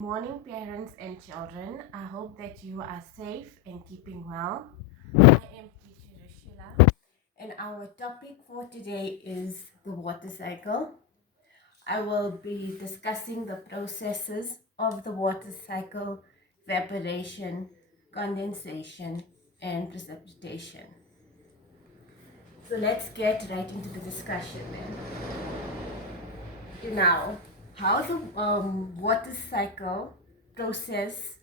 Morning, parents and children. I hope that you are safe and keeping well. I am teacher Rashila, and our topic for today is the water cycle. I will be discussing the processes of the water cycle: evaporation, condensation, and precipitation. So let's get right into the discussion then. Now, how the water cycle process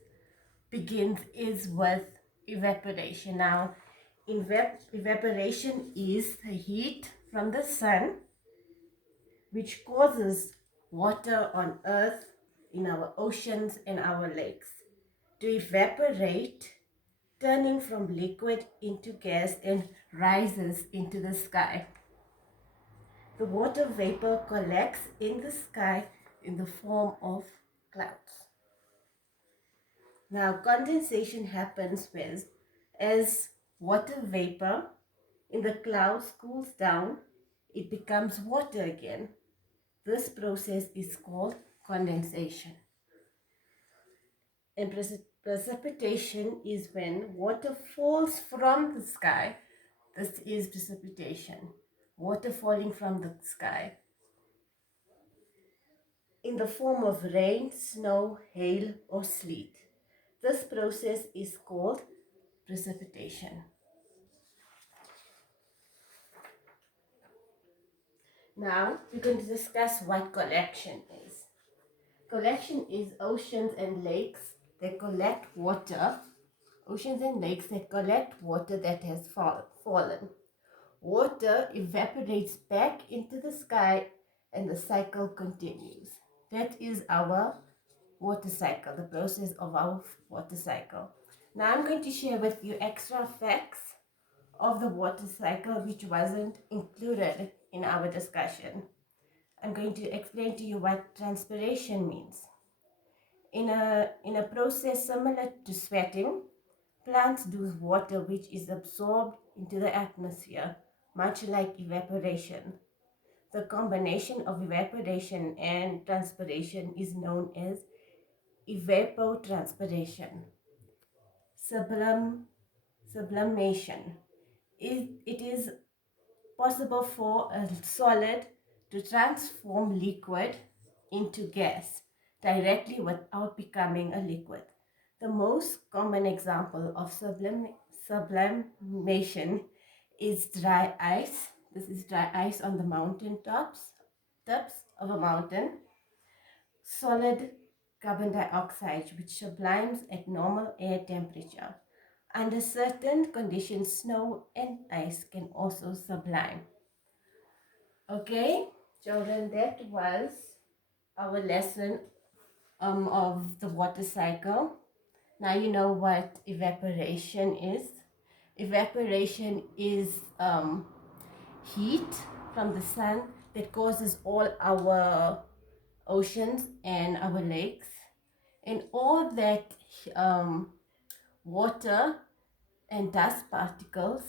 begins is with evaporation. Now, evaporation is the heat from the sun which causes water on earth, in our oceans and our lakes to evaporate, turning from liquid into gas and rises into the sky. The water vapor collects in the sky in the form of clouds. Now, condensation happens when, as water vapor in the clouds cools down, it becomes water again. This process is called condensation. And precipitation is when water falls from the sky. This is precipitation. Water falling from the sky in the form of rain, snow, hail, or sleet. This process is called precipitation. Now we're going to discuss what collection is. Collection is oceans and lakes that collect water. Oceans and lakes that collect water that has fallen. Water evaporates back into the sky and the cycle continues. That is our water cycle, the process of our water cycle. Now I'm going to share with you extra facts of the water cycle which wasn't included in our discussion. I'm going to explain to you what transpiration means. In a process similar to sweating, plants lose water which is absorbed into the atmosphere, much like evaporation. The combination of evaporation and transpiration is known as evapotranspiration. Sublimation. It is possible for a solid to transform liquid into gas directly without becoming a liquid. The most common example of sublimation is dry ice. This is dry ice on the mountain tops of a mountain. Solid carbon dioxide, which sublimes at normal air temperature. Under certain conditions, snow and ice can also sublime. Okay, children, that was our lesson of the water cycle. Now you know what evaporation is. Evaporation is heat from the sun that causes all our oceans and our lakes, and all that water and dust particles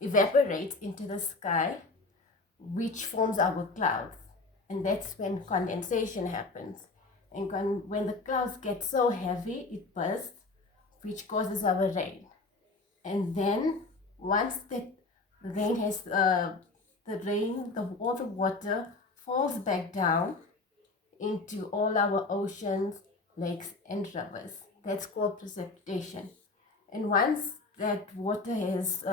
evaporates into the sky, which forms our clouds. And that's when condensation happens. And when the clouds get so heavy, it bursts, which causes our rain. And then once the rain has all the water falls back down into all our oceans, lakes, and rivers. That's called precipitation. And once that water has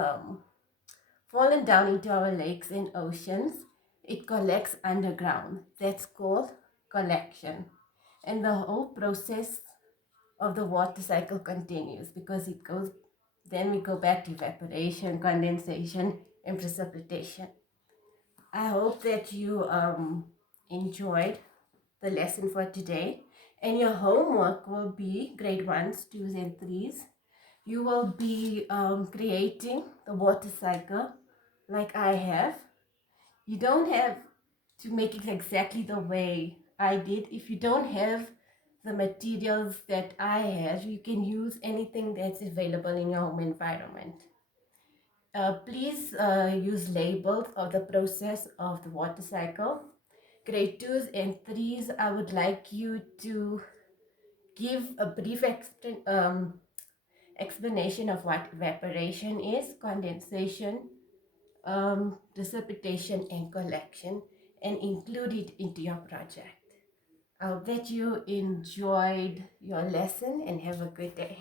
fallen down into our lakes and oceans, it collects underground. That's called collection. And the whole process of the water cycle continues because then we go back to evaporation, condensation, and precipitation. I hope that you enjoyed the lesson for today. And your homework will be grade 1s, 2s, and 3s. You will be creating the water cycle like I have. You don't have to make it exactly the way I did. If you don't have the materials that I have, you can use anything that's available in your home environment. Please use labels of the process of the water cycle. Grade 2s and 3s, I would like you to give a brief explanation of what evaporation is, condensation, precipitation, and collection, and include it into your project. I'll bet you enjoyed your lesson and have a good day.